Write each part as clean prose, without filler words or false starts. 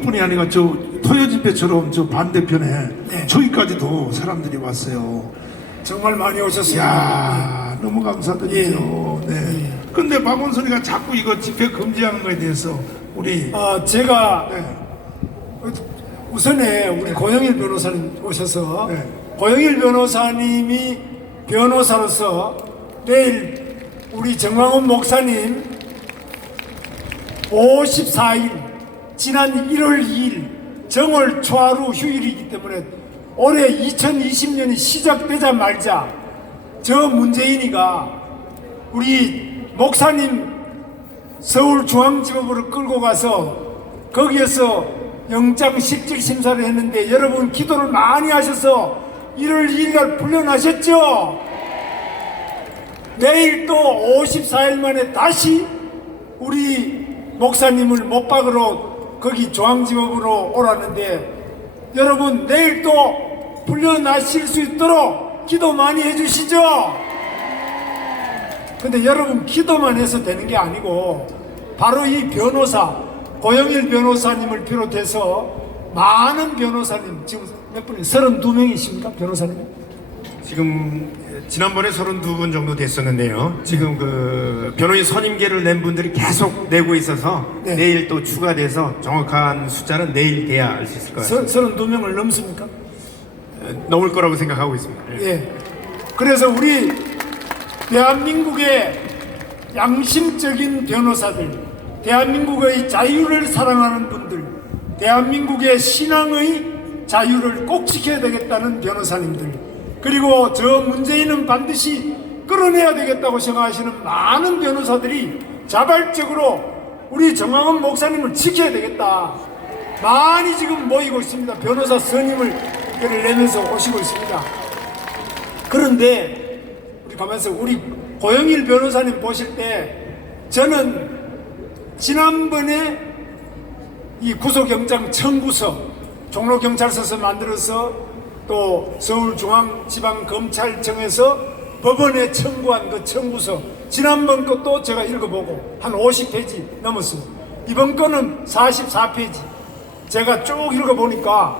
뿐이 아니라 저 토요 집회처럼 저 반대편에 네. 저기까지도 사람들이 왔어요. 정말 많이 오셨어요. 야 너무 감사드리죠. 네. 근데 박원순이가 자꾸 이거 집회 금지하는 거에 대해서 우리 제가 네. 우선에 우리 고영일 변호사님 오셔서 네. 고영일 변호사님이 변호사로서 내일 우리 정광훈 목사님 54일 지난 1월 2일 정월 초하루 휴일이기 때문에 올해 2020년이 시작되자마자 저 문재인이가 우리 목사님 서울중앙지법으로 끌고 가서 거기에서 영장실질심사를 했는데 여러분 기도를 많이 하셔서 1월 2일 날 풀려나셨죠? 내일 또 54일 만에 다시 우리 목사님을 못 박으러 거기 중앙지법으로 오라는데 여러분 내일 또 풀려나실 수 있도록 기도 많이 해주시죠? 근데 여러분 기도만 해서 되는 게 아니고 바로 이 변호사 고영일 변호사님을 비롯해서 많은 변호사님 지금 몇 분이 32명이십니까 변호사님? 지금 지난번에 32분 정도 됐었는데요. 지금 그 변호인 선임계를 낸 분들이 계속 내고 있어서 네. 내일 또 추가돼서 정확한 숫자는 내일 돼야 알 수 있을 것 같습니다. 32명을 넘습니까? 넘을 거라고 생각하고 있습니다. 예. 그래서 우리 대한민국의 양심적인 변호사들, 대한민국의 자유를 사랑하는 분들, 대한민국의 신앙의 자유를 꼭 지켜야 되겠다는 변호사님들, 그리고 저 문재인은 반드시 끌어내야 되겠다고 생각하시는 많은 변호사들이 자발적으로 우리 정광훈 목사님을 지켜야 되겠다. 많이 지금 모이고 있습니다. 변호사 선임을 내면서 오시고 있습니다. 그런데 우리 가만있어 우리 고영일 변호사님 보실 때 저는 지난번에 이 구속영장 청구서 종로경찰서에서 만들어서 또 서울중앙지방검찰청에서 법원에 청구한 그 청구서 지난번 것도 제가 읽어보고 한 50페이지 넘었어요. 이번 거는 44페이지 제가 쭉 읽어보니까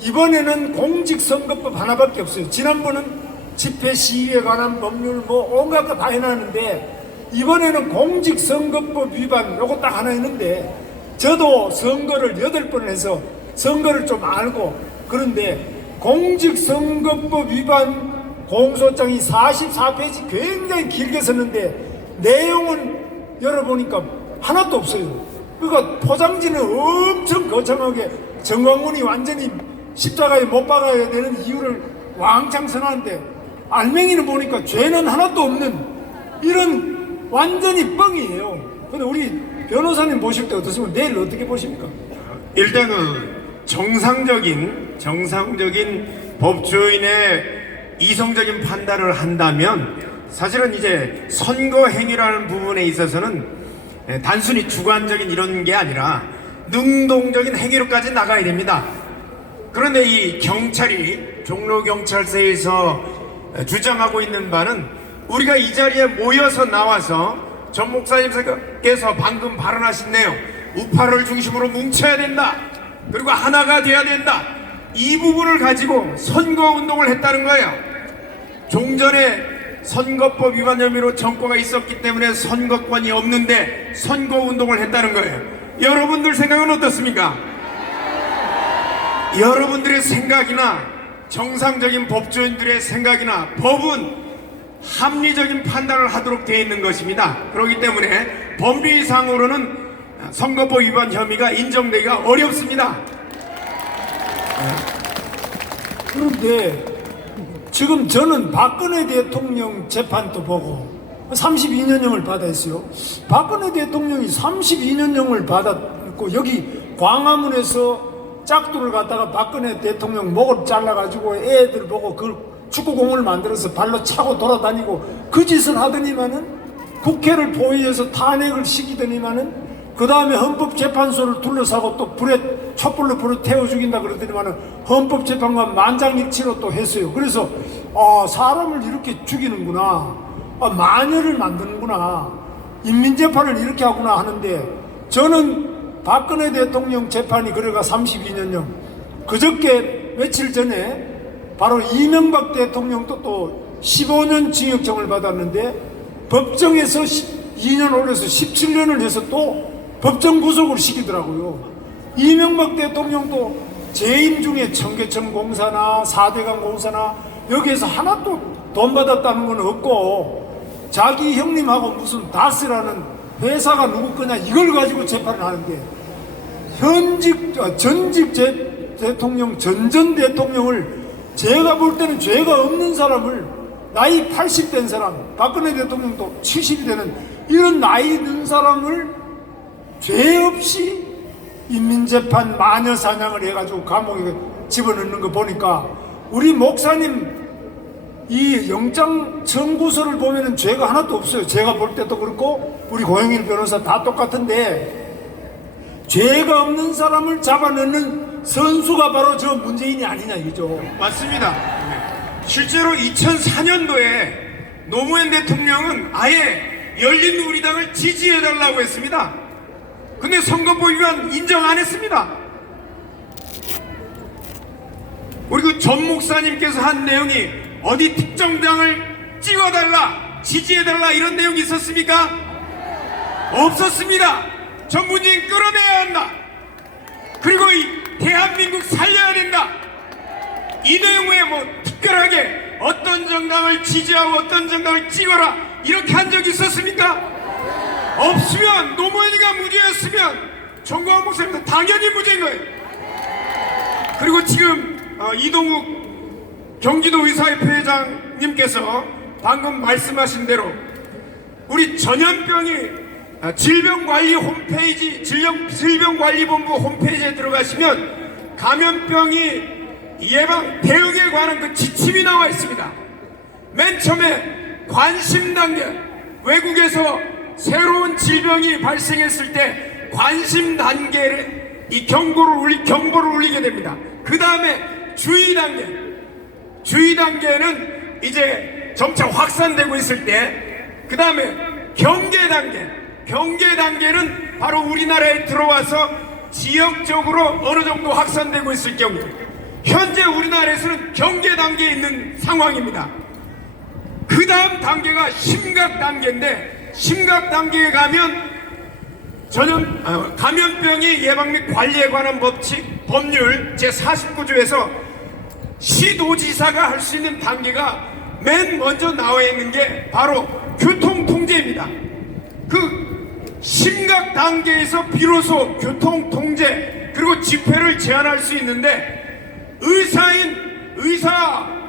이번에는 공직선거법 하나밖에 없어요. 지난번은 집회 시위에 관한 법률 뭐 온갖 거 다 해놨는데 이번에는 공직선거법 위반 요거 딱 하나 있는데 저도 선거를 8번 해서 선거를 좀 알고 그런데 공직선거법 위반 공소장이 44페이지 굉장히 길게 썼는데 내용은 열어보니까 하나도 없어요. 그러니까 포장지는 엄청 거창하게 정광훈이 완전히 십자가에 못 박아야 되는 이유를 왕창 써놨는데 알맹이는 보니까 죄는 하나도 없는 이런 완전히 뻥이에요. 근데 우리 변호사님 보실 때 어떠십니까? 내일 어떻게 보십니까? 일단 그 정상적인 법조인의 이성적인 판단을 한다면 사실은 이제 선거 행위라는 부분에 있어서는 단순히 주관적인 이런 게 아니라 능동적인 행위로까지 나가야 됩니다. 그런데 이 경찰이 종로경찰서에서 주장하고 있는 바는 우리가 이 자리에 모여서 나와서 전 목사님께서 방금 발언하신 내용 우파를 중심으로 뭉쳐야 된다. 그리고 하나가 돼야 된다. 이 부분을 가지고 선거운동을 했다는 거예요. 종전에 선거법 위반 혐의로 정과가 있었기 때문에 선거권이 없는데 선거운동을 했다는 거예요. 여러분들 생각은 어떻습니까? 여러분들의 생각이나 정상적인 법조인들의 생각이나 법은 합리적인 판단을 하도록 되어 있는 것입니다. 그렇기 때문에 법리상으로는 선거법 위반 혐의가 인정되기가 어렵습니다. 그런데 지금 저는 박근혜 대통령 재판도 보고 32년형을 받았어요. 박근혜 대통령이 32년형을 받았고 여기 광화문에서 짝두를 갖다가 박근혜 대통령 목을 잘라가지고 애들 보고 그 축구공을 만들어서 발로 차고 돌아다니고 그 짓을 하더니만은 국회를 포위해서 탄핵을 시키더니만은 그 다음에 헌법재판소를 둘러싸고 또 촛불로 불을 태워 죽인다 그러더니만은 헌법재판관 만장일치로 또 했어요. 그래서 사람을 이렇게 죽이는구나, 마녀를 만드는구나, 인민재판을 이렇게 하구나 하는데 저는 박근혜 대통령 재판이 그래가 32년형. 그저께 며칠 전에 바로 이명박 대통령도 또 15년 징역형을 받았는데 법정에서 2년 올려서 17년을 해서 또 법정 구속을 시키더라고요. 이명박 대통령도 재임 중에 청계천 공사나 4대강 공사나 여기에서 하나도 돈 받았다는 건 없고 자기 형님하고 무슨 다스라는 회사가 누구 거냐 이걸 가지고 재판을 하는데 전직 대통령 전전 대통령을 제가 볼 때는 죄가 없는 사람을 나이 80된 사람 박근혜 대통령도 70이 되는 이런 나이 든 사람을 죄 없이 인민재판 마녀사냥을 해가지고 감옥에 집어넣는 거 보니까 우리 목사님 이 영장 청구서를 보면은 죄가 하나도 없어요. 제가 볼 때도 그렇고 우리 고영일 변호사 다 똑같은데 죄가 없는 사람을 잡아넣는 선수가 바로 저 문재인이 아니냐 이죠. 맞습니다. 실제로 2004년도에 노무현 대통령은 아예 열린 우리당을 지지해달라고 했습니다. 근데 선거법 위반 인정 안 했습니다. 우리 그 전 목사님께서 한 내용이 어디 특정 당을 찍어달라, 지지해달라 이런 내용이 있었습니까? 없었습니다. 전 문재인 끌어내야 한다. 그리고 이 대한민국 살려야 된다. 이 내용에 뭐 특별하게 어떤 정당을 지지하고 어떤 정당을 찍어라 이렇게 한 적이 있었습니까? 없으면 노무현이가 무죄였으면 정광훈 목사님도 당연히 무죄인 거예요. 그리고 지금 이동욱 경기도 의사협회 회장님께서 방금 말씀하신 대로 우리 전염병이 질병관리 홈페이지 질병관리본부 홈페이지에 들어가시면 감염병이 예방 대응에 관한 그 지침이 나와 있습니다. 맨 처음에 관심 단계 외국에서 새로운 질병이 발생했을 때 관심 단계를 이 경보를 울리게 됩니다. 그 다음에 주의 단계는 이제 점차 확산되고 있을 때, 그 다음에 경계 단계는 바로 우리나라에 들어와서 지역적으로 어느 정도 확산되고 있을 경우, 현재 우리나라에서는 경계 단계에 있는 상황입니다. 그 다음 단계가 심각 단계인데, 심각 단계에 가면 감염병이 예방 및 관리에 관한 법률 제49조에서 시도지사가 할 수 있는 단계가 맨 먼저 나와 있는 게 바로 교통통제입니다. 그 심각 단계에서 비로소 교통통제 그리고 집회를 제한할 수 있는데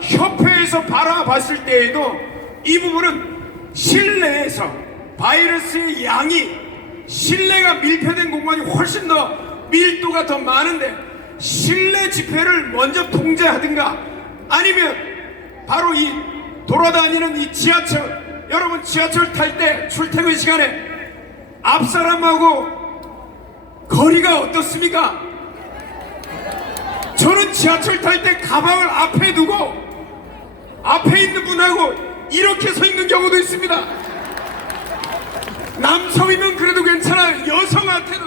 의사협회에서 바라봤을 때에도 이 부분은 실내에서 바이러스의 양이 실내가 밀폐된 공간이 훨씬 더 밀도가 더 많은데 실내 집회를 먼저 통제하든가 아니면 바로 이 돌아다니는 이 지하철, 여러분 지하철 탈 때 출퇴근 시간에 앞 사람하고 거리가 어떻습니까? 저는 지하철 탈 때 가방을 앞에 두고 앞에 있는 분하고 이렇게 서 있는 경우도 있습니다. 남성이면 그래도 괜찮아요. 여성한테도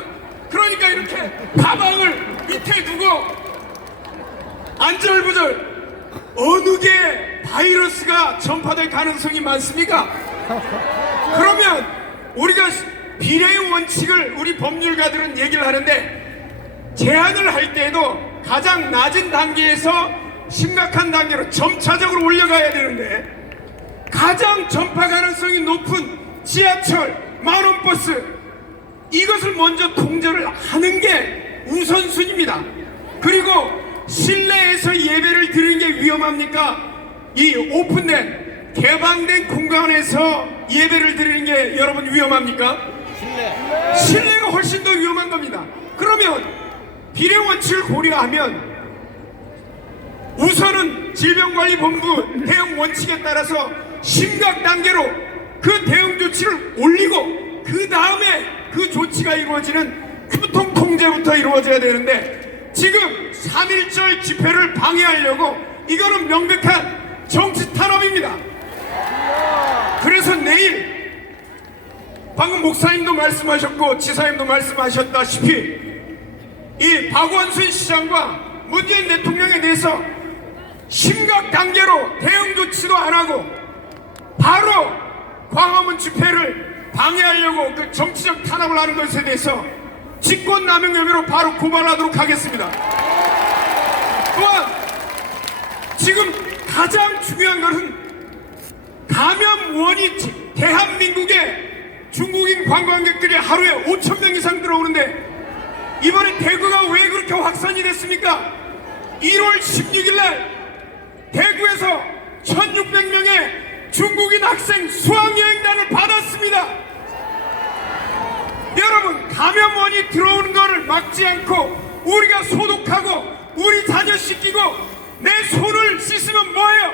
그러니까 이렇게 가방을 밑에 두고 안절부절 어느 게 바이러스가 전파될 가능성이 많습니까? 그러면 우리가 비례의 원칙을 우리 법률가들은 얘기를 하는데 제한을 할 때에도 가장 낮은 단계에서 심각한 단계로 점차적으로 올려가야 되는데 가장 전파 가능성이 높은 지하철, 만원버스 이것을 먼저 통제를 하는 게 우선순위입니다. 그리고 실내에서 예배를 드리는 게 위험합니까? 이 오픈된 개방된 공간에서 예배를 드리는 게 여러분 위험합니까? 실내가 훨씬 더 위험한 겁니다. 그러면 비례 원칙을 고려하면 우선은 질병관리본부 대응 원칙에 따라서 심각 단계로 그 대응 조치를 올리고 그 다음에 그 조치가 이루어지는 교통통제부터 이루어져야 되는데 지금 3.1절 집회를 방해하려고 이거는 명백한 정치 탄압입니다. 그래서 내일 방금 목사님도 말씀하셨고 지사님도 말씀하셨다시피 이 박원순 시장과 문재인 대통령에 대해서 심각 단계로 대응 조치도 안 하고 바로 광화문 집회를 방해하려고 그 정치적 탄압을 하는 것에 대해서 직권남용 혐의로 바로 고발하도록 하겠습니다. 또한 지금 가장 중요한 것은 감염원이 대한민국에 중국인 관광객들이 하루에 5,000명 이상 들어오는데 이번에 대구가 왜 그렇게 확산이 됐습니까? 1월 16일 날 대구에서 1,600명의 중국인 학생 수학여행단을 받았습니다. 여러분, 감염원이 들어오는 것을 막지 않고 우리가 소독하고 우리 자녀 씻기고 내 손을 씻으면 뭐예요?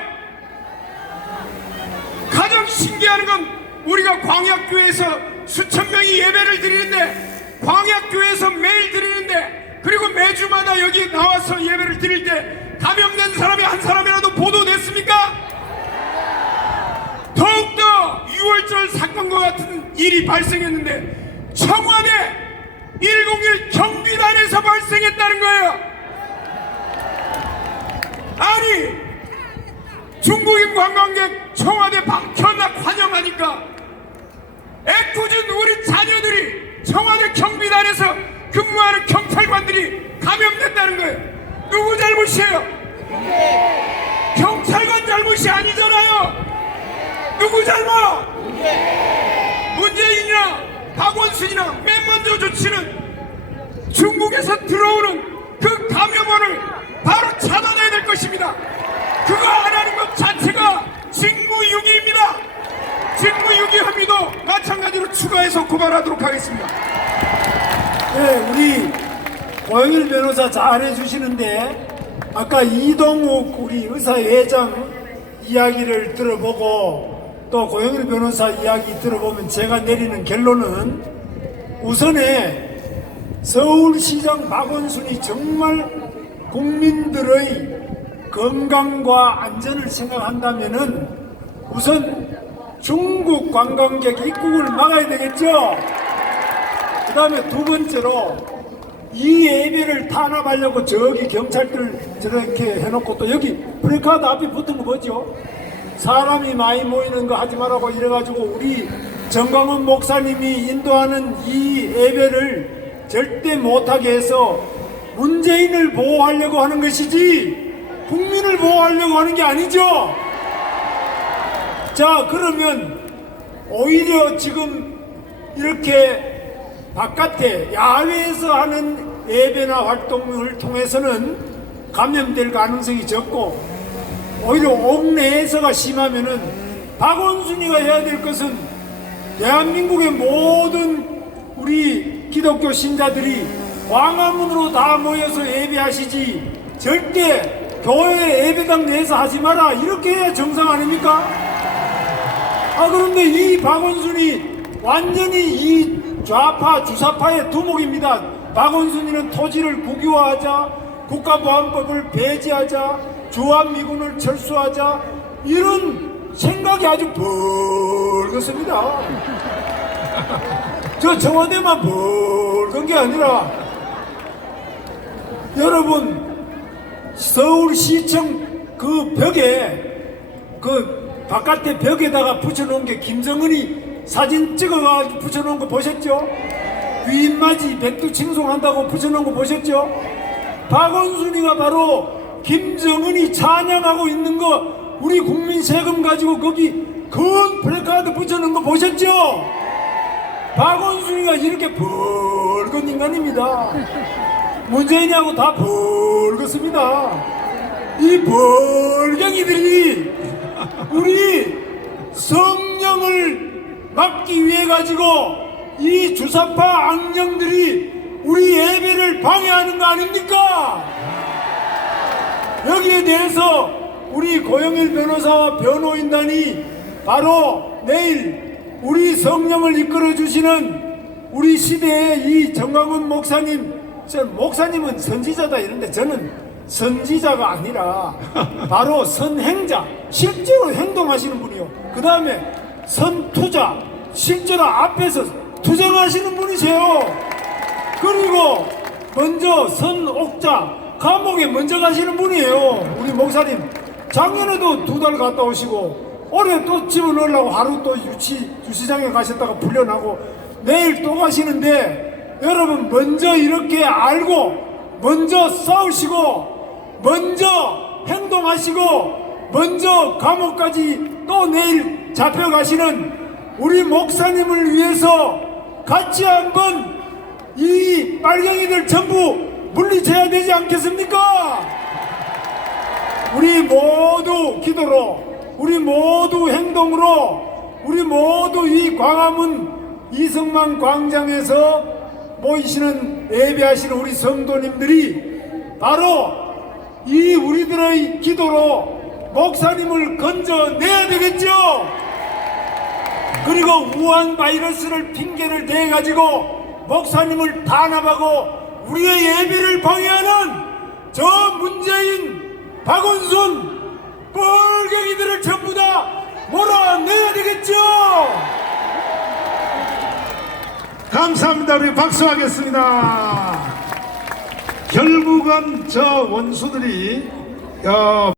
가장 신기한 건 우리가 광약교회에서 수천 명이 예배를 드리는데 광약교회에서 매일 드리는데 그리고 매주마다 여기 나와서 예배를 드릴 때 감염된 사람이 한 사람이라도 보도됐습니까? 더욱더 6월절 사건과 같은 일이 발생했는데 청와대 101 경비단에서 발생했다는 거예요. 아니, 중국인 관광객 청와대 방편락 환영하니까 애꿎은 우리 자녀들이 청와대 경비단에서 근무하는 경찰관들이 감염됐다는 거예요. 누구 잘못이에요? 경찰관 잘못이 아니잖아요. 누구 잘못? 문재인이나 박원순이나 맨 먼저 조치는 중국에서 들어오는 그 감염원을 바로 차단해야 될 것입니다. 그거 안 하는 것 자체가 직무유기입니다. 직무유기 혐의도 마찬가지로 추가해서 고발하도록 하겠습니다. 네, 우리 고영일 변호사 잘해주시는데 아까 이동욱 우리 의사회장 이야기를 들어보고 또 고영일 변호사 이야기 들어보면 제가 내리는 결론은 우선에 서울시장 박원순이 정말 국민들의 건강과 안전을 생각한다면은 우선 중국 관광객 입국을 막아야 되겠죠. 그 다음에 두 번째로 이 예배를 탄압하려고 저기 경찰들 저렇게 해놓고 또 여기 프레카드 앞에 붙은 거 뭐죠? 사람이 많이 모이는 거 하지 말라고 이래가지고 우리 정광훈 목사님이 인도하는 이 예배를 절대 못하게 해서 문재인을 보호하려고 하는 것이지 국민을 보호하려고 하는 게 아니죠. 자, 그러면 오히려 지금 이렇게 바깥에 야외에서 하는 예배나 활동을 통해서는 감염될 가능성이 적고 오히려 옥내에서가 심하면은 박원순이가 해야 될 것은 대한민국의 모든 우리 기독교 신자들이 광화문으로 다 모여서 예배하시지 절대 교회 예배당 내에서 하지 마라 이렇게 해야 정상 아닙니까? 아, 그런데 이 박원순이 완전히 이 좌파 주사파의 두목입니다. 박원순이는 토지를 국유화하자, 국가보안법을 폐지하자, 주한미군을 철수하자 이런 생각이 아주 벌겋습니다. 저 청와대만 벌겋은 게 아니라 여러분 서울시청 그 벽에 그 바깥에 벽에다가 붙여놓은 게 김정은이 사진 찍어가지고 붙여놓은 거 보셨죠? 위인맞이 백두칭송한다고 붙여놓은 거 보셨죠? 박원순이가 바로 김정은이 찬양하고 있는 거 우리 국민 세금 가지고 거기 큰 플래카드 붙여놓은 거 보셨죠? 박원순이가 이렇게 벌건 인간입니다. 문재인이하고 다 벌겋습니다. 이 벌갱이들이 우리 성령을 막기 위해 가지고 이 주사파 악령들이 우리 예배를 방해하는 거 아닙니까? 여기에 대해서 우리 고영일 변호사와 변호인단이 바로 내일 우리 성령을 이끌어 주시는 우리 시대의 이 정광훈 목사님, 목사님은 선지자다 이런데 저는 선지자가 아니라 바로 선행자, 실제로 행동하시는 분이요. 그 다음에 선투자, 실제로 앞에서 투쟁하시는 분이세요. 그리고 먼저 선옥자 감옥에 먼저 가시는 분이에요. 우리 목사님 작년에도 2달 갔다 오시고 올해 또 집어넣으려고 하루 또 유치장에 가셨다가 풀려나고 내일 또 가시는데, 여러분 먼저 이렇게 알고 먼저 싸우시고 먼저 행동하시고 먼저 감옥까지 또 내일 잡혀가시는 우리 목사님을 위해서 같이 한번 이 빨갱이들 전부 물리쳐야 되지 않겠습니까? 우리 모두 기도로, 우리 모두 행동으로, 우리 모두 이 광화문 이승만 광장에서 모이시는 예배하시는 우리 성도님들이 바로 이 우리들의 기도로 목사님을 건져내야 되겠죠. 그리고 우한 바이러스를 핑계를 대가지고 목사님을 탄압하고 우리의 예배를 방해하는 저 문재인, 박원순 뻘갱이들을 전부 다 몰아내야 되겠죠. 감사합니다. 우리 박수하겠습니다. 결국은 저 원수들이